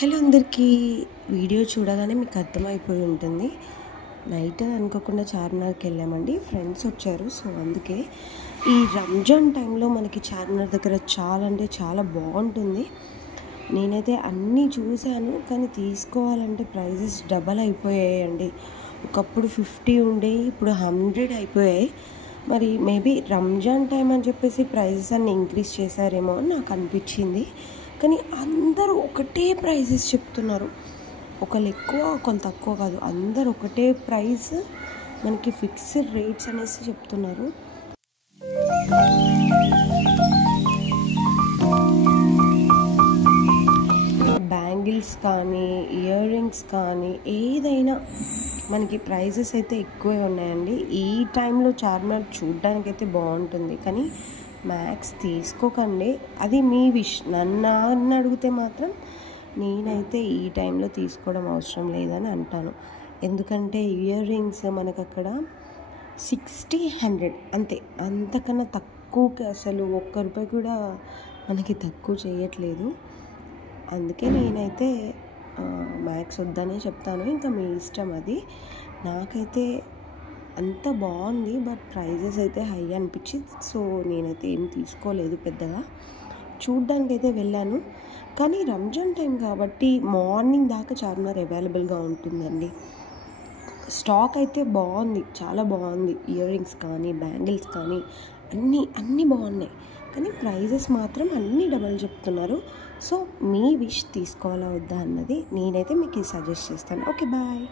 Hello అందరికీ video చూడగానే మీకు అర్థమైపోయి ఉంటుంది. నైట్ అనుకోకుండా చార్మినార్కి వెళ్ళామండి. ఫ్రెండ్స్ వచ్చారు. సో అందుకే ఈ రంజాన్ టైంలో మనకి చార్మినార్ దగ్గర చాలా అంటే చాలా బాగుంటుంది. నేనైతే అన్నీ చూశాను, కానీ తీసుకోవాలంటే ప్రైజెస్ డబల్ అయిపోయాయండి. ఒకప్పుడు 50 ఉండేవి, ఇప్పుడు 100 అయిపోయాయి. మరి మేబీ రంజాన్ టైం అని చెప్పేసి ప్రైజెస్ అన్ని ఇంక్రీజ్ చేశారేమో అని నాకు అనిపించింది. కానీ అందరూ ఒకటే ప్రైజెస్ చెప్తున్నారు. ఒకళ్ళు ఎక్కువ ఒకళ్ళు తక్కువ కాదు, అందరూ ఒకటే ప్రైస్, మనకి ఫిక్స్డ్ రేట్స్ అనేసి చెప్తున్నారు. బ్యాంగిల్స్ కానీ ఇయర్ రింగ్స్ కానీ ఏదైనా మనకి ప్రైజెస్ అయితే ఎక్కువే ఉన్నాయండి. ఈ టైంలో చార్మినార్ చూడ్డానికైతే బాగుంటుంది, కానీ మ్యాక్స్ తీసుకోకండి. అది మీ విష్. నన్ను అడిగితే మాత్రం నేనైతే ఈ టైంలో తీసుకోవడం అవసరం లేదని అంటాను. ఎందుకంటే ఇయర్ రింగ్స్ మనకు అక్కడ 60-100 అంతే, అంతకన్నా తక్కువకి అసలు ₹1 కూడా మనకి తక్కువ చేయట్లేదు. అందుకే నేనైతే మ్యాక్స్ వద్దనే చెప్తాను. ఇంకా మీ ఇష్టం అది. నాకైతే అంత బాగుంది, బట్ ప్రైజెస్ అయితే హై అనిపించింది. సో నేనైతే ఏం తీసుకోలేదు పెద్దగా. చూడ్డానికైతే వెళ్ళాను, కానీ రంజాన్ టైం కాబట్టి మార్నింగ్ దాకా చార్మినార్ అవైలబుల్గా ఉంటుందండి. స్టాక్ అయితే బాగుంది, చాలా బాగుంది. ఇయర్ రింగ్స్ కానీ బ్యాంగిల్స్ కానీ అన్నీ బాగున్నాయి, కానీ ప్రైజెస్ మాత్రం అన్నీ డబల్ చెప్తున్నారు. సో మీ విష్ తీసుకోవాలా వద్దా అన్నది నేనైతే మీకు సజెస్ట్ చేస్తాను. Okay, bye.